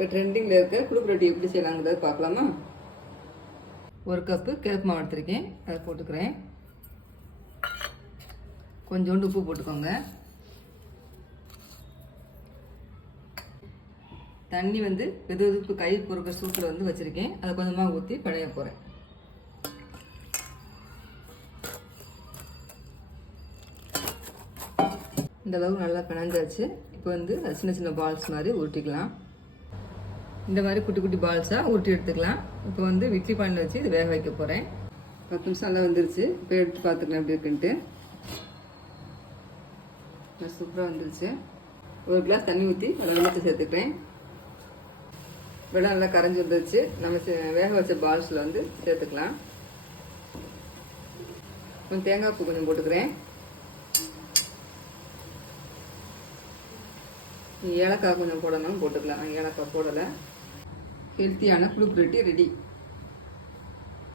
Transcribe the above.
இப்போ ட்ரெண்டிங்கில் இருக்க குழுக்கு ரொட்டி எப்படி செய்யலாங்கிறத பார்க்கலாமா? 1 கப்பு கேப் மாவு எடுத்துருக்கேன், அதை போட்டுக்கிறேன். கொஞ்சோண்டு உப்பு போட்டுக்கோங்க. தண்ணி வந்து வெதுவெதுப்பு கை பொறுக்கிற சூட்டில் வந்து வச்சுருக்கேன், அதை கொஞ்சமாக ஊற்றி பிணைய போகிறேன். இந்த அளவு நல்லா பிணைஞ்சாச்சு. இப்போ வந்து சின்ன சின்ன பால்ஸ் மாதிரி உருட்டிக்கலாம். இந்த மாதிரி குட்டி குட்டி பால்ஸாக உருட்டி எடுத்துக்கலாம். இப்போ வந்து இட்லி பானையில் வச்சு இது வேக வைக்க போகிறேன். 10 நிமிஷம் நல்லா வந்துருச்சு. இப்போ எடுத்து பார்த்துக்கலாம் எப்படி இருக்குன்ட்டு. சூப்பராக வந்துருச்சு. 1 கிளாஸ் தண்ணி ஊற்றி அதை வெள்ளத்தை சேர்த்துக்கிறேன். வெள்ளம் நல்லா கரைஞ்சி வந்துருச்சு. நம்ம வேக வச்ச பால்ஸில் வந்து சேர்த்துக்கலாம். கொஞ்சம் தேங்காய் பூ கொஞ்சம் போட்டுக்கிறேன். ஏலக்காய் கொஞ்சம் போடணும், போட்டுக்கலாம். ஏலக்காய் போடலை. ஹெல்த்தியான குழுக்கு ரொட்டி ரெடி.